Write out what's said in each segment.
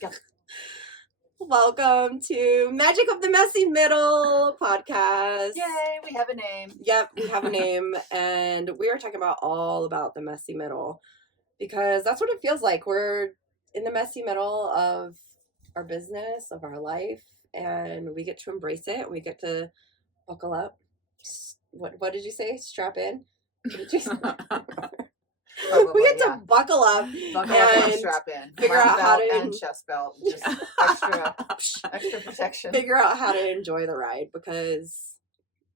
Yep. Welcome to Magic of the Messy Middle podcast. Yay, we have a name. Yep, we have a name, and we are talking about all about the messy middle because that's what it feels like. We're in the messy middle of our business, of our life, and we get to embrace it. We get to buckle up. What did you say? Strap in? What did you say? Probably, we get to buckle up and strap in, figure out how to and chest belt, just extra protection. Figure out how to enjoy the ride because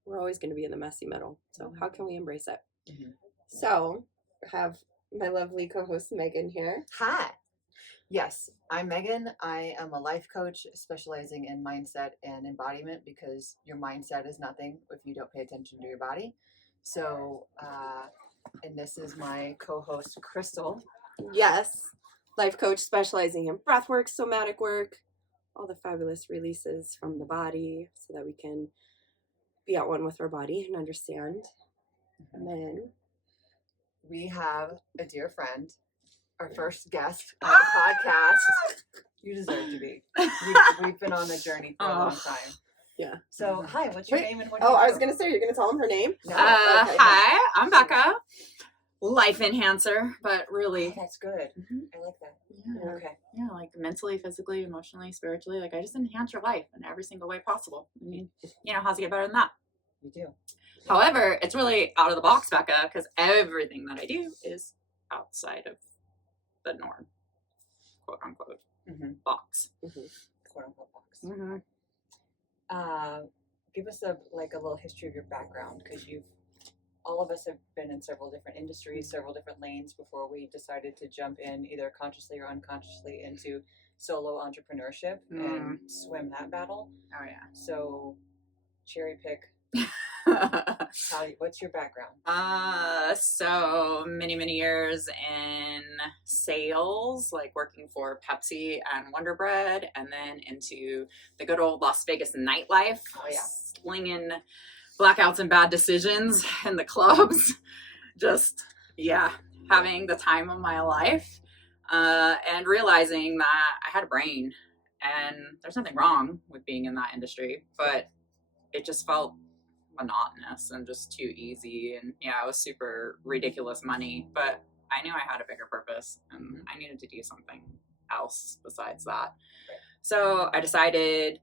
we're always going to be in the messy middle. So how can we embrace it? Mm-hmm. So I have my lovely co-host Megan here. Hi. Yes, I'm Megan. I am a life coach specializing in mindset and embodiment because your mindset is nothing if you don't pay attention to your body. So, and this is my co-host, Crystal. Yes, life coach specializing in breath work, somatic work, all the fabulous releases from the body so that we can be at one with our body and understand. Mm-hmm. And then we have a dear friend, our first guest on the podcast. You deserve to be. We've been on a journey for a long time. Yeah. So, hi, what's your name and what do you do? I was going to say, you're going to tell them her name? No. Okay. Hi, I'm Becca. Life enhancer, but really. Oh, that's good. Mm-hmm. I like that. Yeah. Okay. Yeah, like mentally, physically, emotionally, spiritually. Like, I just enhance your life in every single way possible. I mean, how's it get better than that? You do. However, it's really out of the box, Becca, because everything that I do is outside of the norm, quote unquote, box. Mm-hmm. Quote unquote box. Mm-hmm. Give us a little history of your background, because all of us have been in several different industries, several different lanes before we decided to jump in either consciously or unconsciously into solo entrepreneurship and swim that battle. Oh yeah. So cherry pick. What's your background? So many years in sales, like working for Pepsi and Wonder Bread, and then into the good old Las Vegas nightlife. Oh yeah. Slinging blackouts and bad decisions in the clubs. Just, having the time of my life, and realizing that I had a brain and there's nothing wrong with being in that industry, but it just felt monotonous and just too easy. And it was super ridiculous money, but I knew I had a bigger purpose and I needed to do something else besides that. So I decided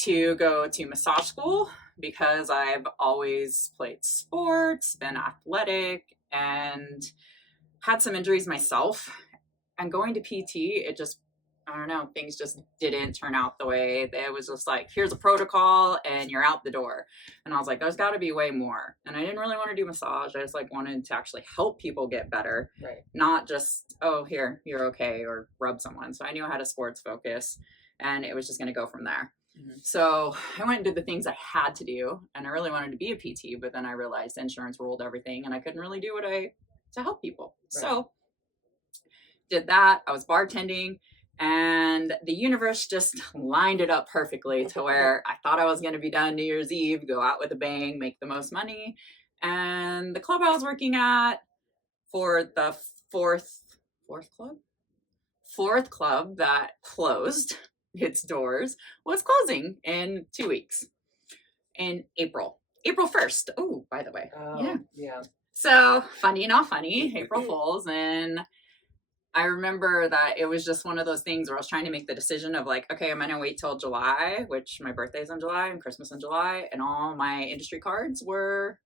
to go to massage school because I've always played sports, been athletic, and had some injuries myself. And going to PT, things just didn't turn out the way. It was just like, here's a protocol and you're out the door. And I was like, there's got to be way more. And I didn't really want to do massage. I just wanted to actually help people get better. Right. Not just, here, you're okay, or rub someone. So I knew I had a sports focus and it was just going to go from there. Mm-hmm. So I went and did the things I had to do, and I really wanted to be a PT, but then I realized insurance ruled everything and I couldn't really do to help people. Right. So did that. I was bartending. And the universe just lined it up perfectly to where I thought I was going to be done New Year's Eve, go out with a bang, make the most money. And the club I was working at for the fourth club that closed its doors was closing in 2 weeks in April 1st. Oh, by the way. Oh, yeah. So funny, not funny, April Fools. And I remember that it was just one of those things where I was trying to make the decision of okay, I'm going to wait till July, which my birthday's in July and Christmas in July, and all my industry cards were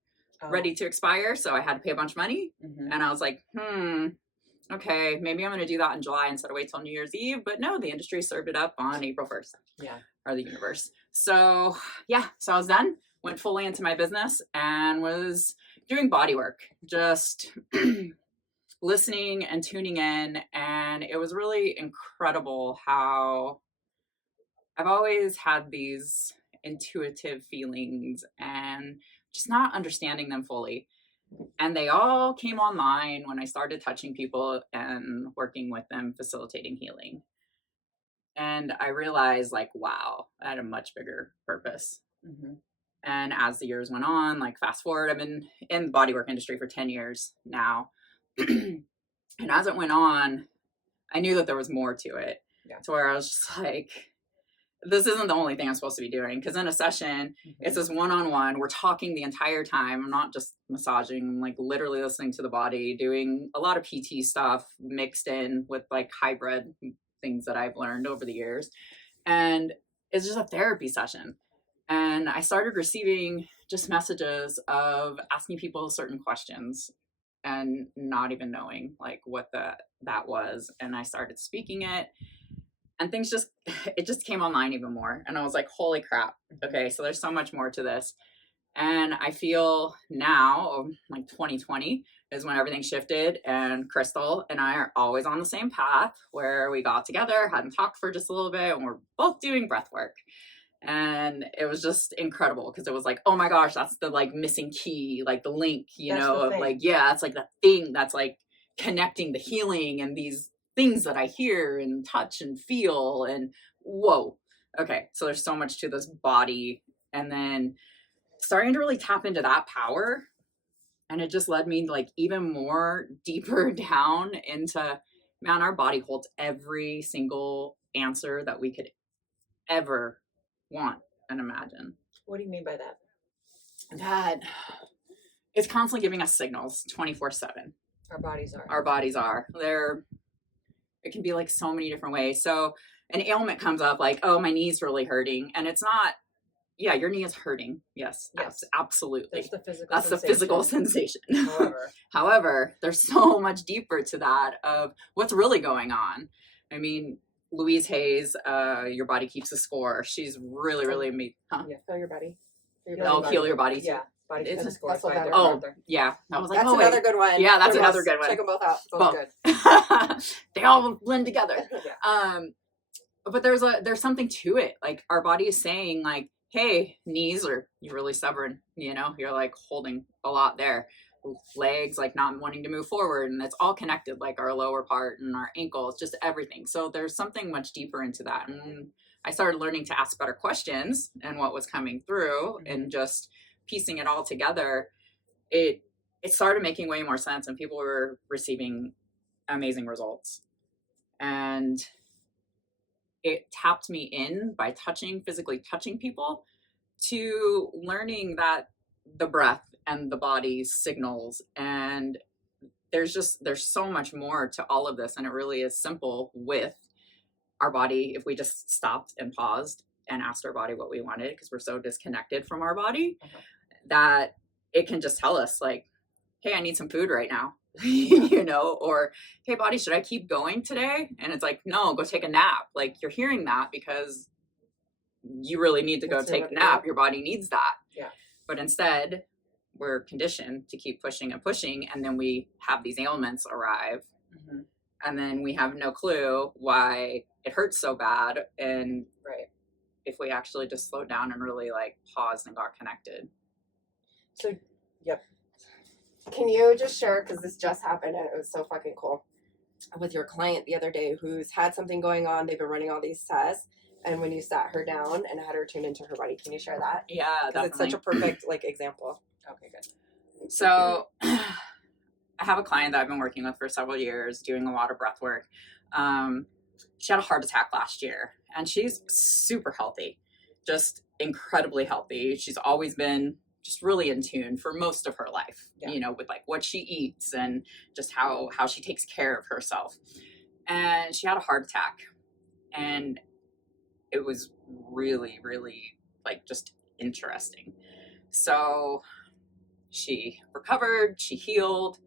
ready to expire. So I had to pay a bunch of money. Mm-hmm. And I was like, okay, maybe I'm going to do that in July instead of wait till New Year's Eve. But no, the industry served it up on April 1st. Yeah. Or the universe. So so I was done, went fully into my business and was doing body work, just listening and tuning in. And it was really incredible how I've always had these intuitive feelings and just not understanding them fully. And they all came online when I started touching people and working with them, facilitating healing. And I realized wow, I had a much bigger purpose. Mm-hmm. And as the years went on, fast forward, I've been in the bodywork industry for 10 years now. And as it went on, I knew that there was more to it. to where I was just like, this isn't the only thing I'm supposed to be doing. Because in a session, it's this one-on-one. We're talking the entire time. I'm not just massaging, I'm like literally listening to the body, doing a lot of PT stuff mixed in with like hybrid things that I've learned over the years. And it's just a therapy session. And I started receiving just messages of asking people certain questions and not even knowing like what that was. And I started speaking it, and things just it just came online even more. And I was like, holy crap. Okay, so there's so much more to this. And I feel now, like 2020 is when everything shifted, and Crystal and I are always on the same path where we got together, hadn't talked for just a little bit, and we're both doing breath work. And it was just incredible because it was like, oh my gosh, that's the like missing key, like the link, you That's know, the of thing. like, yeah, it's like the thing that's like connecting the healing and these things that I hear and touch and feel. And whoa, okay, so there's so much to this body. And then starting to really tap into that power, and it just led me like even more deeper down into, man, our body holds every single answer that we could ever want and imagine. What do you mean by that? That it's constantly giving us signals 24/7. Our bodies are. Our bodies are. It can be like so many different ways. So an ailment comes up like, oh, my knee's really hurting. And it's not, yeah, your knee is hurting. Yes. Absolutely. That's the physical That's sensation. the physical sensation. However. However, there's so much deeper to that of what's really going on. I mean, Louise Hayes, Your Body Keeps a Score. She's really amazing. Huh? Yeah, feel your body. Heal your body too. Yeah. Body It's keeps a a- score. that's what Right that there. Oh, Right there. yeah. I was like, That's oh, wait. another good one. Yeah, that's Good another ones. good one. Check them both out. Both good. They all blend together. Yeah. But there's something to it. Like our body is saying like, hey, knees, are you're really stubborn, you know, you're like holding a lot there. Legs, like not wanting to move forward, and it's all connected, like our lower part and our ankles, just everything. So there's something much deeper into that. And I started learning to ask better questions and what was coming through, and just piecing it all together, it started making way more sense, and people were receiving amazing results. And it tapped me in by physically touching people, to learning that the breath and the body's signals, and there's so much more to all of this. And it really is simple with our body. If we just stopped and paused and asked our body what we wanted, because we're so disconnected from our body, that it can just tell us like, hey, I need some food right now. You know, or hey body, should I keep going today? And it's like, no, go take a nap. Like you're hearing that because you really need to go take a nap. Your body needs that. Yeah. But instead we're conditioned to keep pushing and pushing, and then we have these ailments arrive, and then we have no clue why it hurts so bad. And if we actually just slowed down and really like paused and got connected. So, yep. Can you just share, because this just happened and it was so fucking cool, with your client the other day who's had something going on, they've been running all these tests, and when you sat her down and had her tune into her body, can you share that? Yeah, because it's such a perfect like example. Okay, good. So I have a client that I've been working with for several years, doing a lot of breath work. She had a heart attack last year, and she's super healthy, just incredibly healthy. She's always been just really in tune for most of her life, you know, with like what she eats and just how she takes care of herself. And she had a heart attack, and it was really like just interesting. So she recovered, she healed,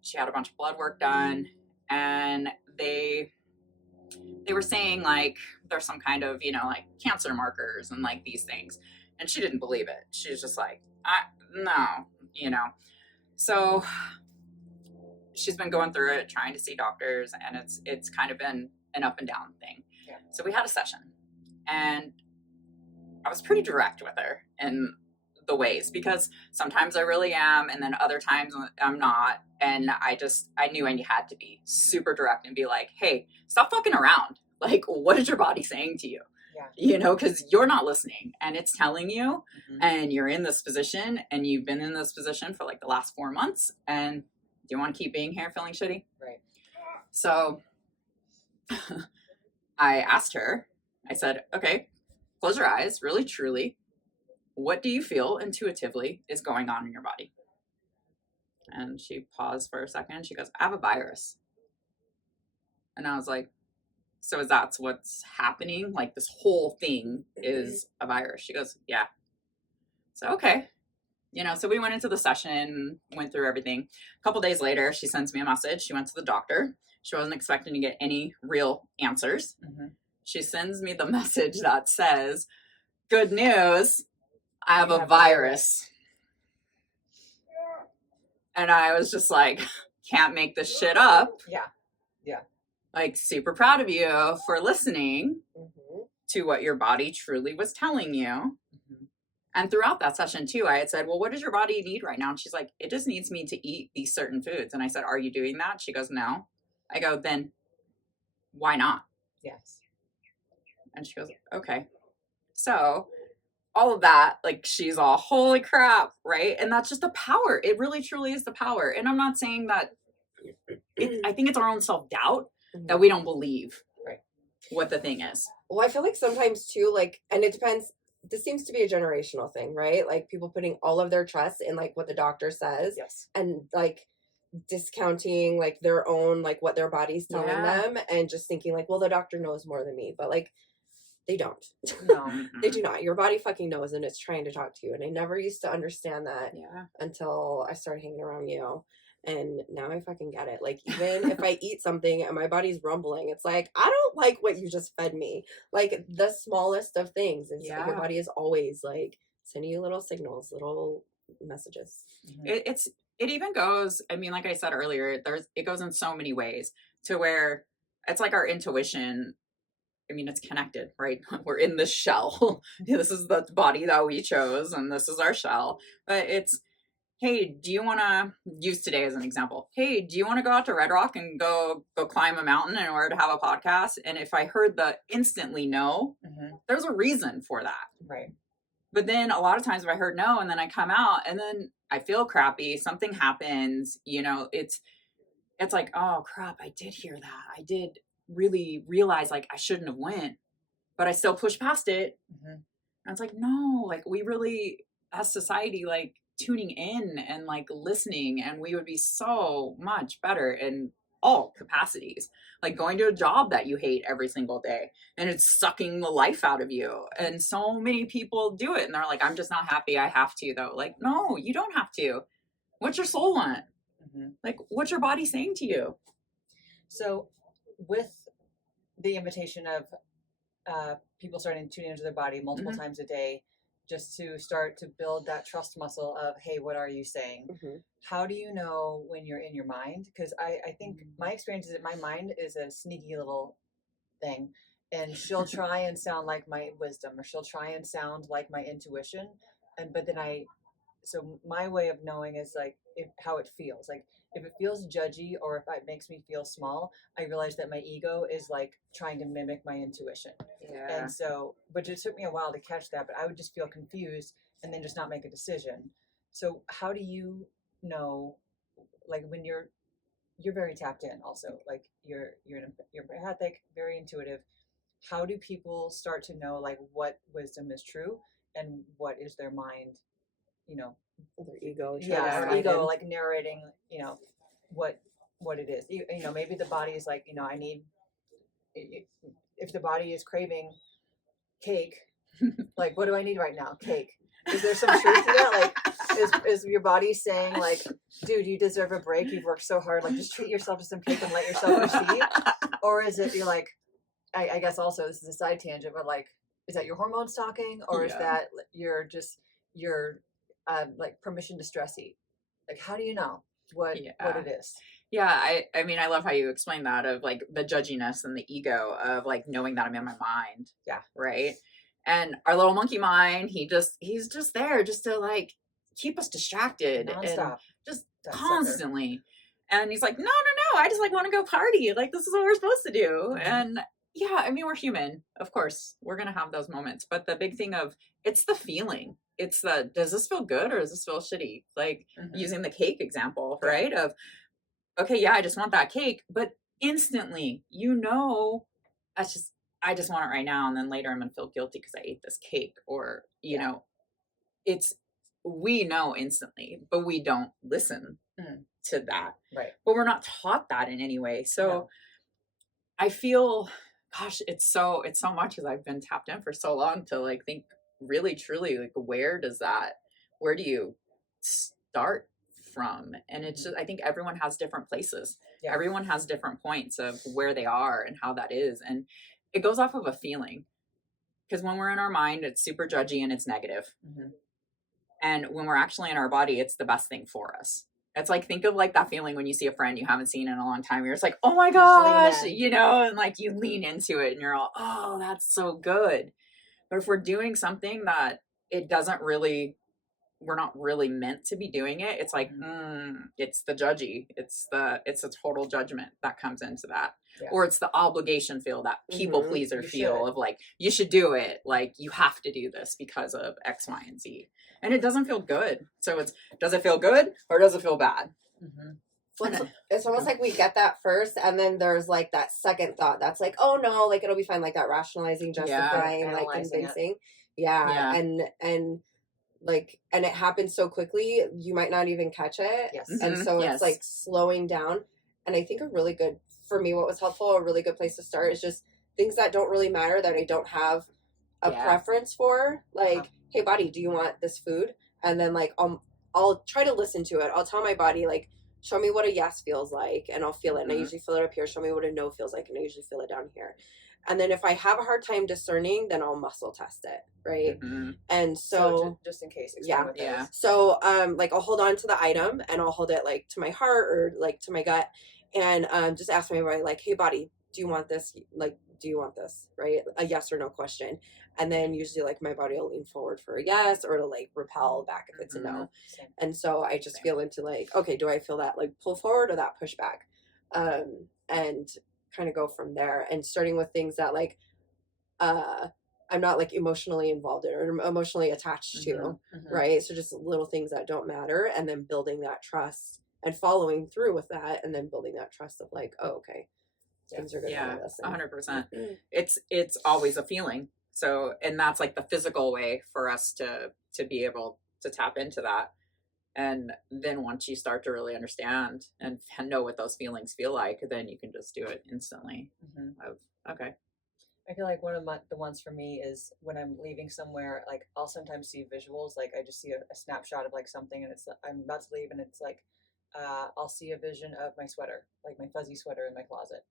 she had a bunch of blood work done, and they were saying like there's some kind of, you know, like cancer markers and like these things. And she didn't believe it. She was just like, no, you know. So she's been going through it, trying to see doctors, and it's kind of been an up and down thing. Yeah. So we had a session, and I was pretty direct with her in the ways, because sometimes I really am, and then other times I'm not. And I knew I had to be super direct and be like, hey, stop fucking around. Like, what is your body saying to you? Yeah. You know, because you're not listening, and it's telling you, and you're in this position, and you've been in this position for like the last 4 months, and do you want to keep being here feeling shitty? Right. So I asked her, I said, okay, close your eyes, really truly. What do you feel intuitively is going on in your body? And she paused for a second. She goes, I have a virus. And I was like, so is that what's happening? Like this whole thing is a virus. She goes, yeah. So, okay. So we went into the session, went through everything. A couple days later, she sends me a message. She went to the doctor. She wasn't expecting to get any real answers. She sends me the message that says, good news, I have a virus. And I was just like, can't make this shit up. Yeah. Like, super proud of you for listening to what your body truly was telling you. And throughout that session too, I had said, well, what does your body need right now? And she's like, it just needs me to eat these certain foods. And I said, are you doing that? She goes, no. I go, then why not? Yes. And she goes, okay. So all of that, like, she's all, holy crap, right? And that's just the power. It really truly is the power. And I'm not saying that I think it's our own self-doubt that we don't believe what the thing is. Well, I feel like sometimes too, like, and it depends. This seems to be a generational thing, right? Like people putting all of their trust in like what the doctor says, and like discounting like their own, like what their body's telling them, and just thinking like, well, the doctor knows more than me, but like they don't. No. They do not. Your body fucking knows, and it's trying to talk to you. And I never used to understand that until I started hanging around you. And now I fucking get it. Like, even if I eat something and my body's rumbling, it's like, I don't like what you just fed me. Like, the smallest of things. And your body is always, like, sending you little signals, little messages. It even goes, I mean, like I said earlier, it goes in so many ways to where it's like our intuition. I mean, it's connected, right? We're in this shell. This is the body that we chose, and this is our shell. But it's, hey, do you want to use today as an example? Hey, do you want to go out to Red Rock and go climb a mountain in order to have a podcast? And if I heard the instantly no, there's a reason for that. Right. But then a lot of times if I heard no, and then I come out and then I feel crappy, something happens, it's like, oh crap, I did hear that. I did really realize like I shouldn't have went, but I still pushed past it. And it's like, no, like we really, as society, like tuning in and like listening, and we would be so much better in all capacities. Like going to a job that you hate every single day and it's sucking the life out of you, and so many people do it and they're like, I'm just not happy, I have to though. Like, no, you don't have to. What's your soul want? Like, what's your body saying to you? So with the invitation of people starting to tune into their body multiple times a day, just to start to build that trust muscle of, hey, what are you saying? How do you know when you're in your mind? Because I think my experience is that my mind is a sneaky little thing, and she'll try and sound like my wisdom, or she'll try and sound like my intuition. But then so my way of knowing is like how it feels. Like if it feels judgy or if it makes me feel small, I realize that my ego is like trying to mimic my intuition. And so, but it took me a while to catch that, but I would just feel confused and then just not make a decision. So how do you know, like when you're very tapped in also, like you're empathic, very intuitive. How do people start to know like what wisdom is true and what is their mind, Their ego. Our ego like narrating, what it is. Maybe the body is like, I need, if the body is craving cake, like what do I need right now? Cake. Is there some truth to that? Like is your body saying like, dude, you deserve a break, you've worked so hard, like just treat yourself to some cake and let yourself receive? Or is it you're like, I guess also this is a side tangent, but like, is that your hormones talking, or is that you're like permission to stress eat? Like, how do you know what it is? I mean, I love how you explain that, of like the judginess and the ego of like knowing that I'm in my mind. Right. And our little monkey mind, he's just there just to like keep us distracted nonstop, and just constantly. And he's like, no, I just like want to go party. Like, this is what we're supposed to do. And I mean, we're human. Of course, we're going to have those moments. But the big thing of it's the feeling. It's does this feel good or does this feel shitty? Like using the cake example, right? Of, okay, I just want that cake. But instantly, that's just I just want it right now, and then later I'm gonna feel guilty because I ate this cake, or you know, it's we know instantly, but we don't listen to that. Right. But we're not taught that in any way. So No. I feel, gosh, it's so much as I've been tapped in for so long to like think really truly like where do you start from? And it's just, I think everyone has different places. Yeah. Everyone has different points of where they are and how that is. And it goes off of a feeling. Because when we're in our mind, it's super judgy and it's negative. And when we're actually in our body, it's the best thing for us. It's like, think of like that feeling when you see a friend you haven't seen in a long time. You're just like, oh my gosh, you know, and like you lean into it and you're all, oh, that's so good. But if we're doing something that it doesn't really, we're not really meant to be doing it, it's like, it's the judgy. It's a total judgment that comes into that. Yeah. Or it's the obligation feel, that people pleaser feel of like, you should do it. Like you have to do this because of X, Y, and Z. And it doesn't feel good. So does it feel good or does it feel bad? Well, it's almost like we get that first, and then there's like that second thought that's like, oh no, like it'll be fine, like that rationalizing, justifying, like convincing. And like, and it happens so quickly, you might not even catch it. Yes. And so it's like slowing down. And I think for me, what was helpful, a really good place to start is just things that don't really matter, that I don't have a preference for. Like, hey, body, do you want this food? And then like, I'll try to listen to it. I'll tell my body, like, show me what a yes feels like, and I'll feel it. And I usually feel it up here. Show me what a no feels like, and I usually feel it down here. And then if I have a hard time discerning, then I'll muscle test it, right? And so just in case, so like I'll hold on to the item and I'll hold it like to my heart or like to my gut, and just ask my body, like, hey body, do you want this? Like, do you want this? Right? A yes or no question. And then usually like my body will lean forward for a yes, or it'll like repel back if it's a no. And so I just feel into like, okay, do I feel that like pull forward or that push back? And kind of go from there, and starting with things that like I'm not like emotionally involved in or emotionally attached to, right? So just little things that don't matter, and then building that trust and following through with that, and then building that trust of like, oh, okay, things are good. Yeah, 100%. It's always a feeling. So, and that's like the physical way for us to be able to tap into that. And then once you start to really understand and know what those feelings feel like, then you can just do it instantly. Okay. I feel like one of the ones for me is when I'm leaving somewhere, like I'll sometimes see visuals, like I just see a snapshot of like something, and it's, I'm about to leave, and it's like, I'll see a vision of my sweater, like my fuzzy sweater in my closet.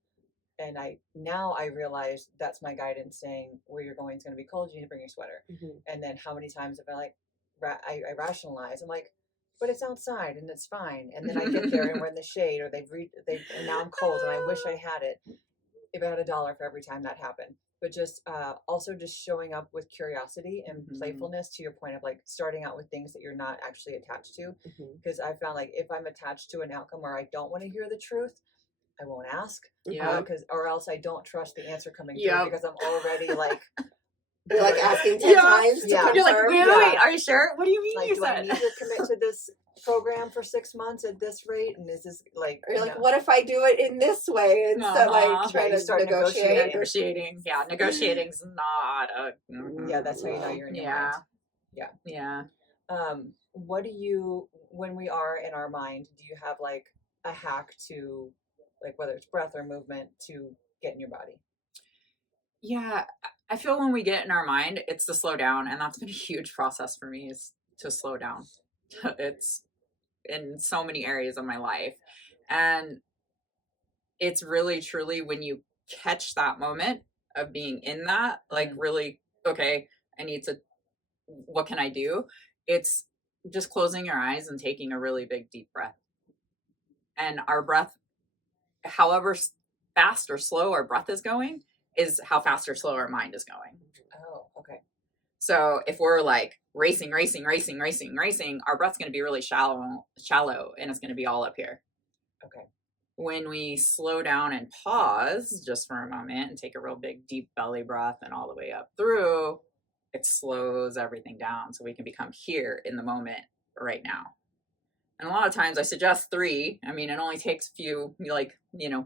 And now I realize that's my guidance saying, where you're going is going to be cold, you need to bring your sweater. And then how many times have I like, I rationalize, I'm like, but it's outside and it's fine. And then I get there and we're in the shade, or and now I'm cold and I wish I had it. If I had $1 for every time that happened. But just also just showing up with curiosity and playfulness, to your point of like starting out with things that you're not actually attached to. Because I found like if I'm attached to an outcome where I don't want to hear the truth, I won't ask. Or else I don't trust the answer coming through, because I'm already like, you're like asking 10 times to confirm. You're like, wait, are you sure? What do you mean? Like, do I need to commit to this program for 6 months at this rate? And is this like, or you're like, what if I do it in this way instead? Like trying to start negotiating. Yeah, negotiating's not a. Yeah, that's how you know you're in your mind. What do you, when we are in our mind, do you have like a hack to, like, whether it's breath or movement, to get in your body? Yeah, I feel when we get in our mind, it's to slow down. And that's been a huge process for me, is to slow down. It's in so many areas of my life. And it's really, truly when you catch that moment of being in that, like really, okay, what can I do? It's just closing your eyes and taking a really big, deep breath. And our breath, however fast or slow our breath is going, is how fast or slow our mind is going. Oh, okay. So if we're like racing, our breath's going to be really shallow, and it's going to be all up here. Okay. When we slow down and pause just for a moment and take a real big, deep belly breath and all the way up through, it slows everything down so we can become here in the moment right now. And a lot of times I suggest 3. I mean, it only takes a few, like,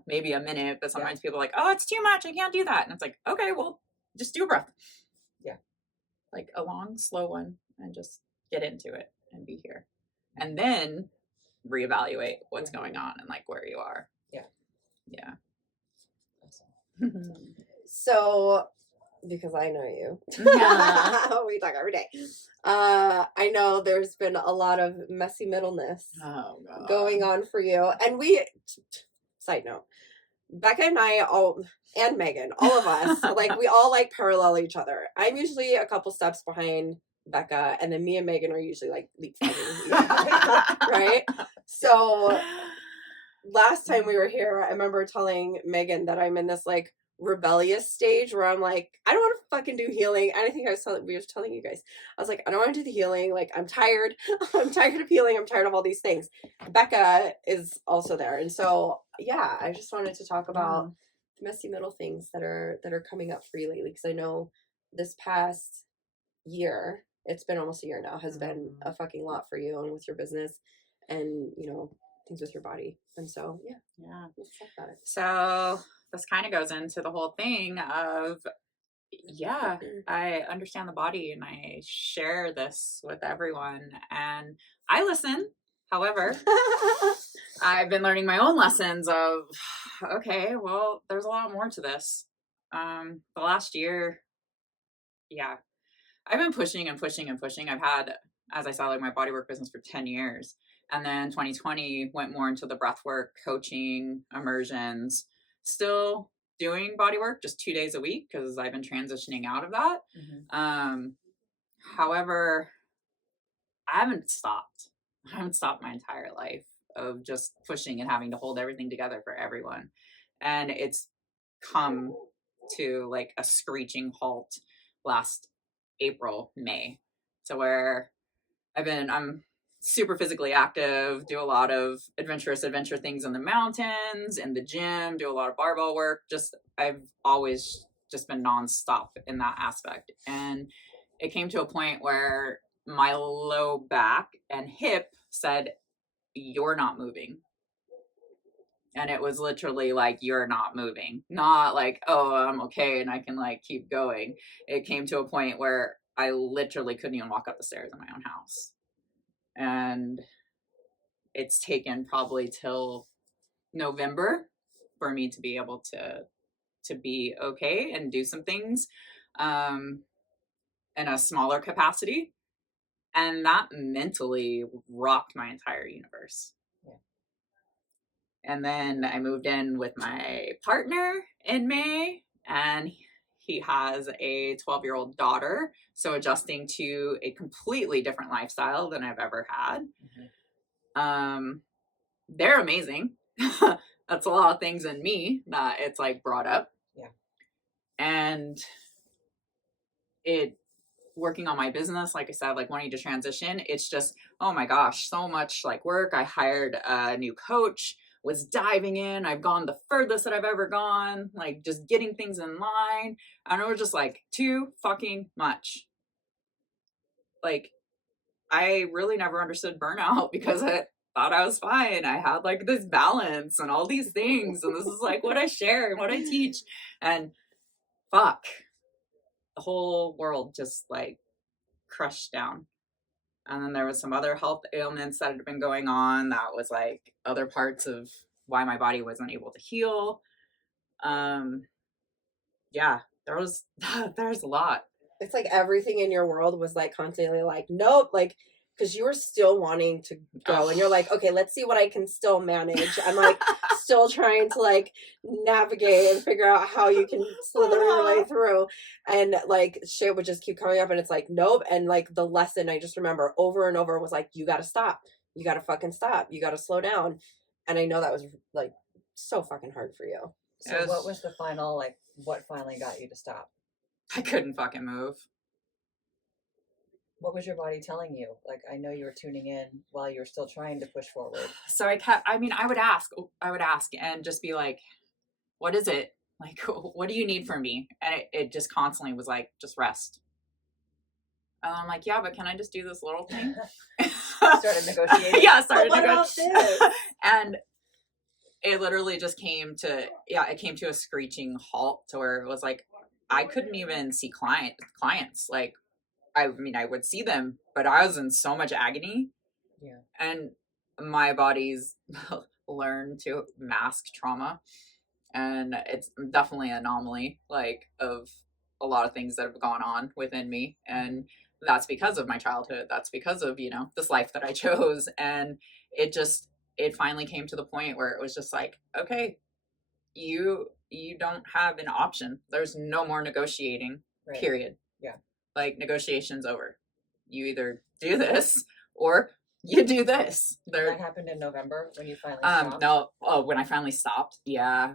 maybe a minute, but sometimes people are like, oh, it's too much. I can't do that. And it's like, okay, well, just do a breath. Yeah. Like a long, slow one, and just get into it and be here. And then reevaluate what's going on and like where you are. Yeah. Yeah. So, because I know you, we talk every day. I know there's been a lot of messy middleness going on for you, and side note, Becca and I and Megan, all of us, like we all like parallel each other. I'm usually a couple steps behind Becca, and then me and Megan are usually like leapfrogging, right? So last time we were here, I remember telling Megan that I'm in this like rebellious stage where I'm like, I don't want to fucking do healing. And I think we were telling you guys, I was like, I don't want to do the healing. Like, I'm tired. I'm tired of healing. I'm tired of all these things. Becca is also there. And so, yeah, I just wanted to talk about the messy middle things that are coming up for you lately. Because I know this past year, it's been almost a year now, has been a fucking lot for you and with your business and, things with your body. And so, yeah, let's talk about it. So this kind of goes into the whole thing of, I understand the body and I share this with everyone and I listen. However, I've been learning my own lessons of, okay, well, there's a lot more to this. The last year, I've been pushing and pushing and pushing. I've had, as I said, like my bodywork business for 10 years. And then 2020 went more into the breathwork, coaching, immersions, still doing bodywork just 2 days a week because I've been transitioning out of that. However, I haven't stopped. I haven't stopped my entire life of just pushing and having to hold everything together for everyone. And it's come to like a screeching halt last April, May. So where I'm super physically active, do a lot of adventure things in the mountains, in the gym, do a lot of barbell work. I've always just been nonstop in that aspect. And it came to a point where my low back and hip said, you're not moving. And it was literally like, you're not moving, not like, oh, I'm okay and I can like keep going. It came to a point where I literally couldn't even walk up the stairs in my own house. And it's taken probably till November for me to be able to be okay and do some things in a smaller capacity. And that mentally rocked my entire universe. And then I moved in with my partner in May, and he has a 12-year-old daughter. So adjusting to a completely different lifestyle than I've ever had. They're amazing. That's a lot of things in me that it's like brought up. Yeah. And working on my business, like I said, like wanting to transition, it's just, oh my gosh, so much like work. I hired a new coach, was diving in. I've gone the furthest that I've ever gone, like just getting things in line. And it was just like too fucking much. Like, I really never understood burnout because I thought I was fine. I had like this balance and all these things. And this is like what I share and what I teach. And fuck, the whole world just like crushed down. And then there was some other health ailments that had been going on. That was like other parts of why my body wasn't able to heal. There's a lot. It's like everything in your world was like constantly like, nope, like, because you were still wanting to go and you're like, okay, let's see what I can still manage. I'm like still trying to like navigate and figure out how you can slither your way through. And like shit would just keep coming up and it's like, nope. And like the lesson I just remember over and over was like, you got to stop. You got to fucking stop. You got to slow down. And I know that was like so fucking hard for you. So what was the final, like, what finally got you to stop? I couldn't fucking move. What was your body telling you? Like, I know you were tuning in while you were still trying to push forward. So I would ask and just be like, what is it? Like, what do you need from me? And it just constantly was like, just rest. And I'm like, yeah, but can I just do this little thing? Started negotiating. Yeah, started What about negotiating. And it literally just came to, it came to a screeching halt to where it was like, I couldn't even see clients. Like, I mean, I would see them, but I was in so much agony. Yeah. And my body's learned to mask trauma. And it's definitely an anomaly, like, of a lot of things that have gone on within me. And that's because of my childhood. That's because of, this life that I chose. And it finally came to the point where it was just like, okay, you don't have an option. There's no more negotiating, Right. period. Yeah. Like, negotiation's over. You either do this or you do this. That happened in November when you finally stopped? No, when I finally stopped, yeah,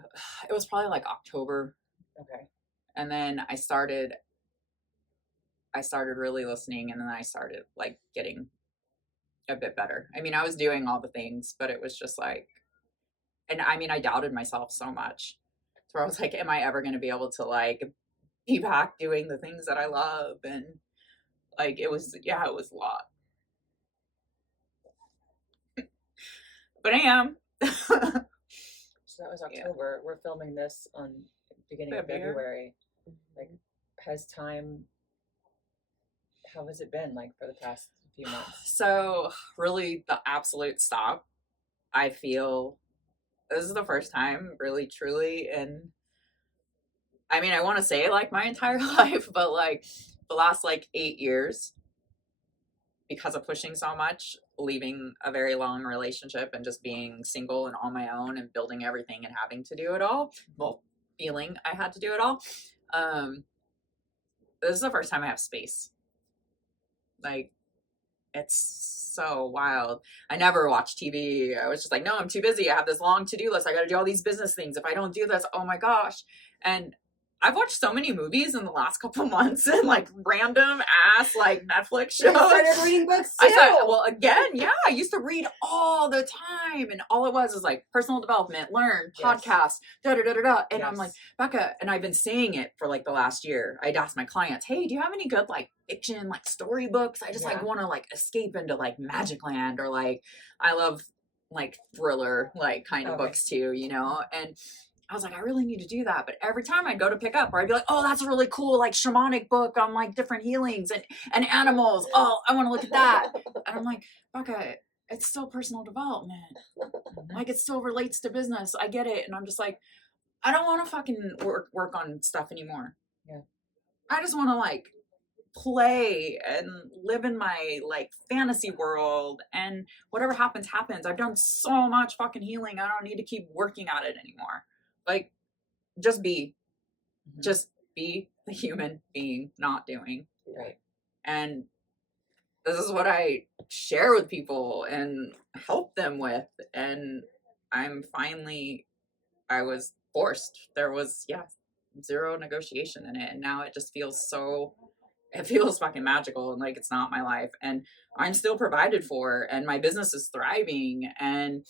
it was probably like October. Okay. And then I started really listening, and then I started like getting a bit better. I mean, I was doing all the things, but it was just like, and I mean, I doubted myself so much. So I was like, am I ever going to be able to like be back doing the things that I love? And like, it was a lot. But I am. So that was October. We're filming this on beginning of February. Like, how has it been like for the past few months? So really the absolute stop, I feel this is the first time really truly in, I mean, I want to say like my entire life, but like the last like 8 years, because of pushing so much, leaving a very long relationship and just being single and on my own and building everything and having to do it all. Well, feeling I had to do it all. This is the first time I have space. Like, it's so wild. I never watched TV. I was just like, no, I'm too busy. I have this long to-do list. I got to do all these business things. If I don't do this, oh my gosh. And I've watched so many movies in the last couple months and like random ass like Netflix shows. I started reading books too. I thought, well, again, yeah, I used to read all the time, and all it was like personal development, learn, podcasts, da da da da da. And I'm like, Becca, and I've been saying it for like the last year. I'd ask my clients, hey, do you have any good like fiction, like storybooks? I just like want to like escape into like Magic Land, or like I love like thriller like kind of books too, and I was like, I really need to do that. But every time I'd go to pick up, or I'd be like, oh, that's a really cool, like, shamanic book on, like, different healings and animals. Oh, I want to look at that. And I'm like, okay, it's still personal development. Like, it still relates to business. I get it. And I'm just like, I don't want to fucking work on stuff anymore. Yeah. I just want to, like, play and live in my, like, fantasy world. And whatever happens, happens. I've done so much fucking healing. I don't need to keep working at it anymore. Like, just be the human being not doing. Right. And this is what I share with people and help them with. And I was forced. There was, zero negotiation in it. And now it just feels fucking magical, and like it's not my life. And I'm still provided for, and my business is thriving, and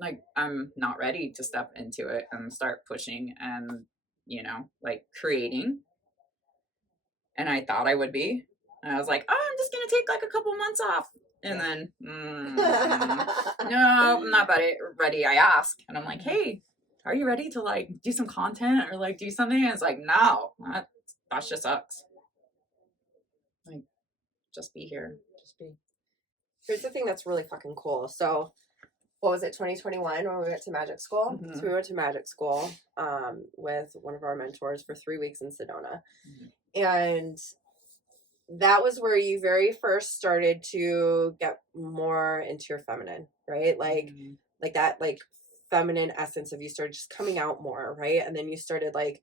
like I'm not ready to step into it and start pushing and like creating. And I thought I would be, and I was like, oh, I'm just gonna take like a couple months off, and then no, I'm not ready. I ask, and I'm like, hey, are you ready to like do some content or like do something? And it's like, no, that just sucks. Like, just be here. Just be. Here's the thing that's really fucking cool. So what was it, 2021 when we went to magic school? Mm-hmm. So we went to magic school with one of our mentors for 3 weeks in Sedona. Mm-hmm. And that was where you very first started to get more into your feminine, right? Like, like that, like feminine essence of you started just coming out more, right? And then you started like,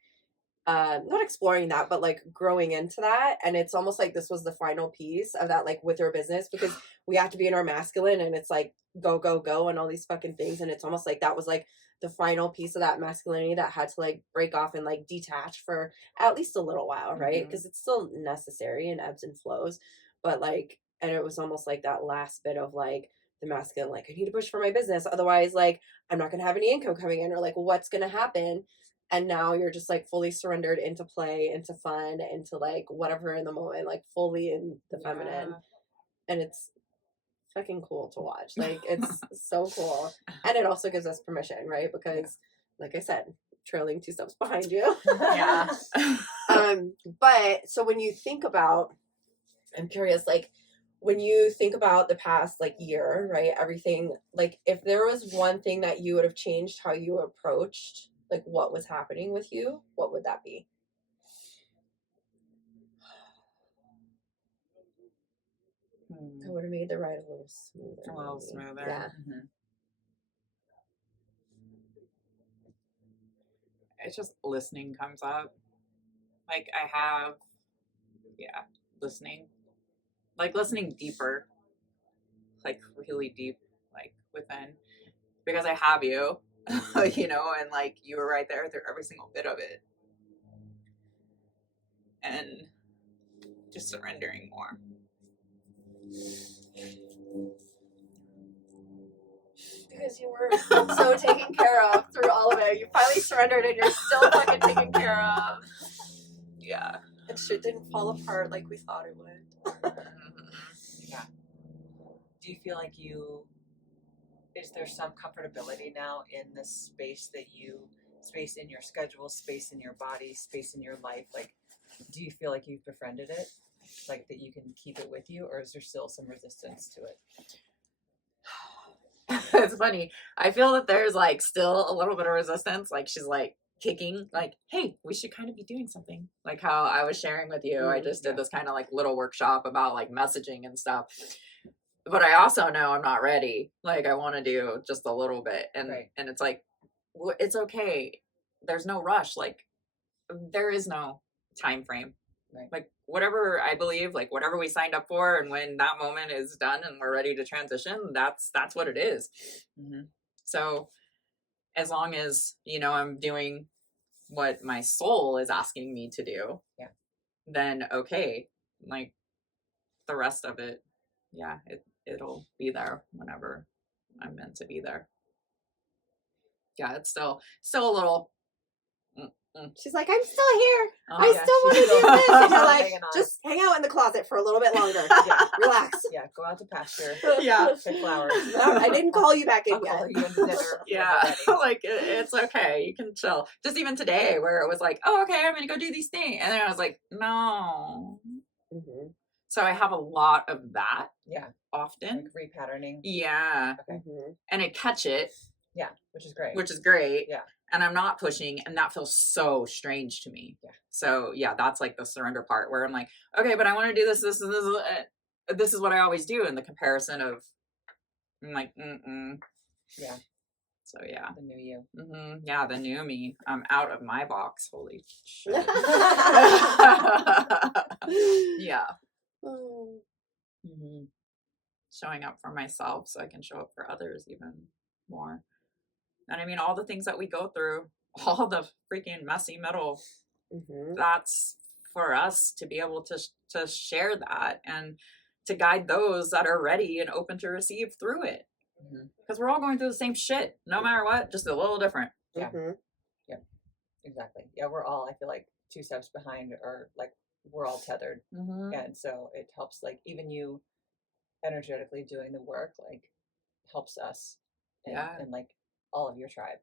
not exploring that, but like growing into that. And it's almost like this was the final piece of that, like with your business, because we have to be in our masculine, and it's like go, go, go, and all these fucking things. And it's almost like that was like the final piece of that masculinity that had to like break off and like detach for at least a little while, right? Because it's still necessary and ebbs and flows, but like, and it was almost like that last bit of like the masculine, like I need to push for my business, otherwise like I'm not gonna have any income coming in, or like what's gonna happen. and now you're just like fully surrendered into play, into fun, into like whatever in the moment, like fully in the feminine. And it's fucking cool to watch. Like it's so cool. And it also gives us permission, right? Because like I said, trailing 2 steps behind you. Yeah. But so when you think about, I'm curious, like when you think about the past like year, right? Everything, like if there was one thing that you would have changed how you approached like what was happening with you, what would that be? I would have made the ride a little smoother. A little maybe. smoother. Yeah. It's just listening comes up. Like I have, listening. Like listening deeper. Like really deep, like within. Because I have you, you know, and like you were right there through every single bit of it. And just surrendering more. Because you were so taken care of through all of it. You finally surrendered and you're still fucking taken care of. Yeah. And shit didn't fall apart like we thought it would. Yeah. Do you feel like is there some comfortability now in this space space in your schedule, space in your body, space in your life? Like, do you feel like you've befriended it? Like that you can keep it with you, or is there still some resistance to it? It's funny. I feel that there's like still a little bit of resistance. Like she's like kicking, like, hey, we should kind of be doing something. Like how I was sharing with you. I just did this kind of like little workshop about like messaging and stuff. But I also know I'm not ready. Like I want to do just a little bit. And and it's like, it's okay. There's no rush. Like there is no time frame. Right. Like whatever I believe, like whatever we signed up for, and when that moment is done and we're ready to transition, that's what it is. So as long as you know I'm doing what my soul is asking me to do, then okay. Like the rest of it, it'll be there whenever I'm meant to be there. Yeah, it's still a little. She's like, I'm still here. Oh, I still want to do this. And you're like, just hang out in the closet for a little bit longer. Relax. Yeah, go out to pasture. Pick flowers. I didn't call you back in I'll yet. call you in dinner. Like it's okay. You can chill. Just even today, where it was like, oh, okay, I'm gonna go do these things, and then I was like, no. So I have a lot of that. Yeah. Often. Like repatterning. Yeah. Okay. And I catch it. Yeah, which is great. Yeah. And I'm not pushing, and that feels so strange to me. Yeah. So that's like the surrender part where I'm like, okay, but I want to do this, this is what I always do. In the comparison of, I'm like, Yeah. So yeah. The new you. Yeah, the new me. I'm out of my box. Holy shit. Yeah. Showing up for myself so I can show up for others even more. And I mean, all the things that we go through, all the freaking messy middle, that's for us to be able to share that and to guide those that are ready and open to receive through it. Because we're all going through the same shit, no matter what, just a little different. Yeah. Yeah, exactly. Yeah, we're all, I feel like, 2 steps behind, or like we're all tethered. And so it helps, like, even you energetically doing the work, like, helps us and like all of your tribe.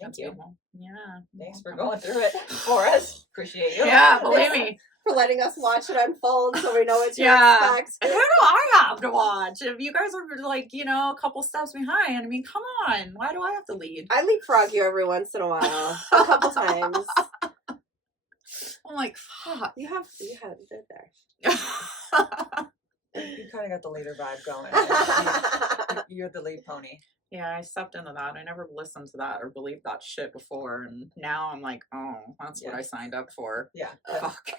Thank you. Yeah. Thanks for going through it for us. Appreciate you. Yeah, believe me. For letting us watch it unfold so we know what to expect. And who do I have to watch? If you guys are like, a couple steps behind, I mean, come on. Why do I have to lead? I leapfrog you every once in a while. A couple times. I'm like, fuck. You did there. You kind of got the leader vibe going. You're the lead pony. Yeah, I stepped into that. I never listened to that or believed that shit before. And now I'm like, oh, that's what I signed up for. Yeah. Fuck.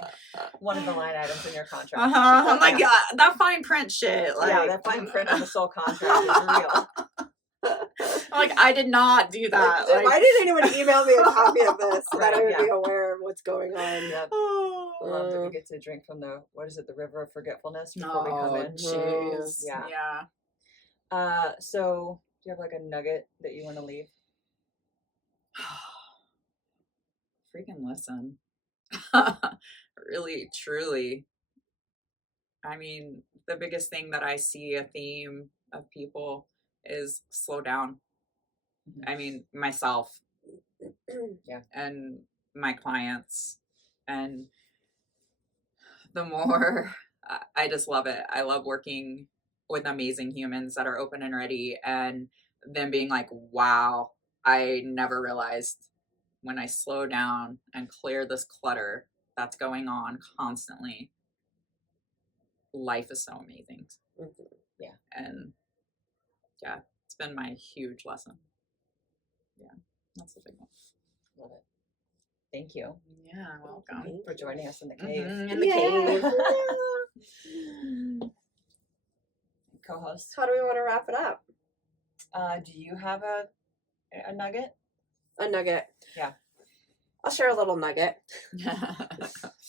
One of the line items in your contract. I'm like, that fine print shit. Like, that fine print on the soul contract is real. I'm like, I did not do that. Why did anyone email me a copy of this so that I would be aware of what's going on? Yep. I love that we get to drink from the river of forgetfulness before we come in. Jeez. Yeah. So do you have like a nugget that you want to leave? Freaking listen. Really, truly. I mean, the biggest thing that I see a theme of people is slow down. I mean, myself Yeah. and my clients. And the more I just love it. I love working with amazing humans that are open and ready, and them being like, wow, I never realized when I slow down and clear this clutter that's going on constantly, life is so amazing. Yeah. And yeah, it's been my huge lesson. Yeah, that's a big one. Love it. Thank you Yeah, welcome. for joining us in the cave. In the cave. Co-host, How do we want to wrap it up? do you have a nugget? A nugget. Yeah. I'll share a little nugget.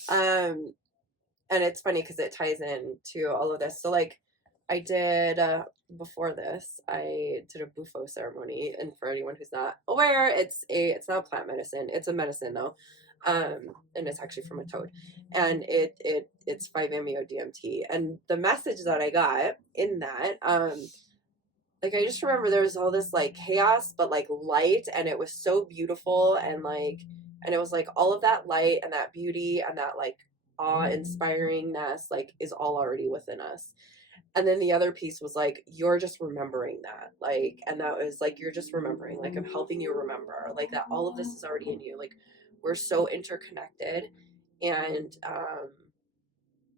And it's funny because it ties in to all of this. So like I did before this, I did a bufo ceremony, and for anyone who's not aware, it's not plant medicine. It's a medicine though. And it's actually from a toad, and it's 5-MeO DMT. And the message that I got in that, like I just remember there was all this like chaos, but like light, and it was so beautiful, and it was like all of that light and that beauty and that like awe-inspiringness like is all already within us. And then the other piece was like you're just remembering that, like, and that was like you're just remembering, like I'm helping you remember like that all of this is already in you, like we're so interconnected. And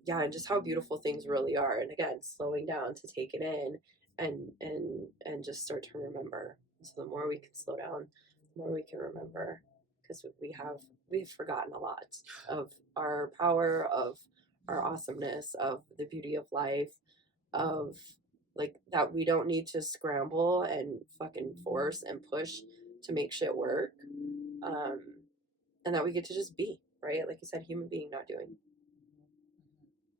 yeah, and just how beautiful things really are. And again, slowing down to take it in and just start to remember. So the more we can slow down, the more we can remember, because we've forgotten a lot of our power, of our awesomeness, of the beauty of life, of like that we don't need to scramble and fucking force and push to make shit work. And that we get to just be, right? Like you said, human being, not doing.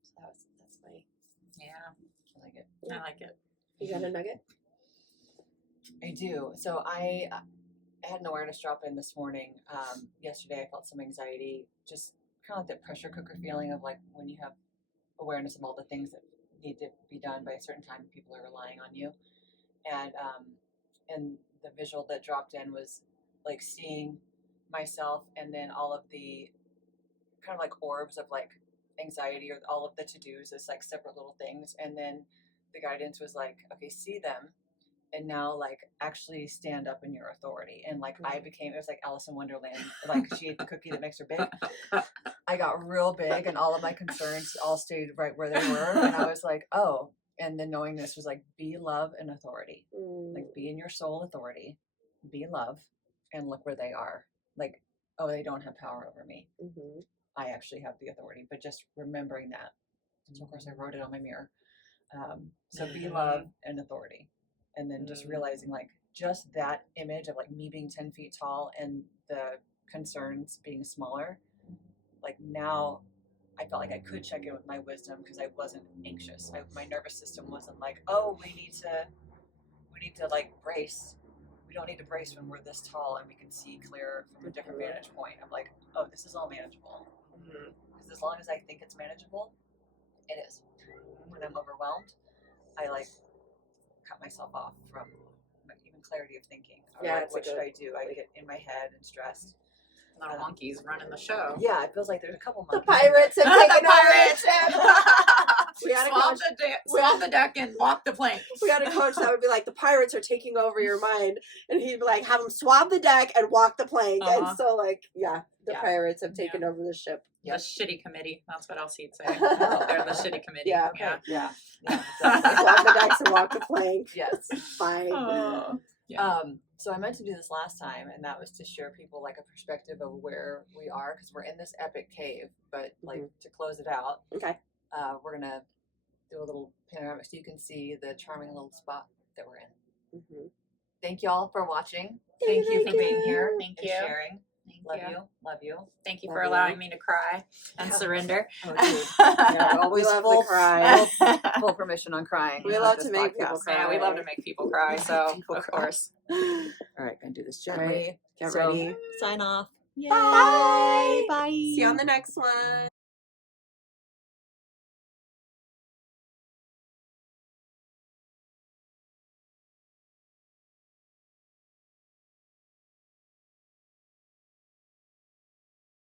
So that's my, Yeah, I like it. I like it. you got a nugget? I do. So I had an awareness drop in this morning. Yesterday I felt some anxiety, just kind of like that pressure cooker feeling of like when you have awareness of all the things that need to be done by a certain time, people are relying on you. And the visual that dropped in was like seeing myself and then all of the kind of like orbs of like anxiety or all of the to-dos as like separate little things. And then the guidance was like, okay, see them and now like actually stand up in your authority. And like I became, it was like Alice in Wonderland, like she ate the cookie that makes her big. I got real big and all of my concerns all stayed right where they were. And I was like, oh, and then knowing this was like, be love and authority. Like be in your soul authority, be love, and look where they are. Like, oh, they don't have power over me. I actually have the authority, but just remembering that. So of course I wrote it on my mirror. So be love and authority. And then just realizing like just that image of like me being 10 feet tall and the concerns being smaller, like now I felt like I could check in with my wisdom because I wasn't anxious. My nervous system wasn't like, oh, we need to like brace. We don't need to brace when we're this tall and we can see clear from a different vantage point. I'm like, oh, this is all manageable. Because as long as I think it's manageable, it is. When I'm overwhelmed, I like cut myself off from even clarity of thinking. Yeah, like, what should I do? I get in my head and stressed. A lot of monkeys running the show. Yeah, it feels like there's a couple The monkeys. pirates have taken Pirates. We had a Swap coach. the deck and walk the plank. We had a coach that would be like, the pirates are taking over your mind, and he'd be like, have them swab the deck and walk the plank. And so like, yeah, the pirates have taken over the ship. The shitty committee. That's what else he'd say. They're the shitty committee. Yeah. Yeah. Exactly. Swab the decks and walk the plank. Yes. Fine. So I meant to do this last time, and that was to share people like a perspective of where we are, because we're in this epic cave. But like to close it out, Okay. We're gonna do a little panoramic so you can see the charming little spot that we're in. Thank y'all for watching. Thank you for being here. Thank and you. sharing. Love you. Love you. Thank you Love for you. allowing me to cry and surrender. Oh, dude. Yeah, Always we love full, the cry. full permission on crying. We on love this to make people podcast. cry. Yeah, we love to make people cry, so People of cry. course. All right, gonna do this All gently. right, get So, ready. sign off. Yay. Bye. Bye. See you on the next one.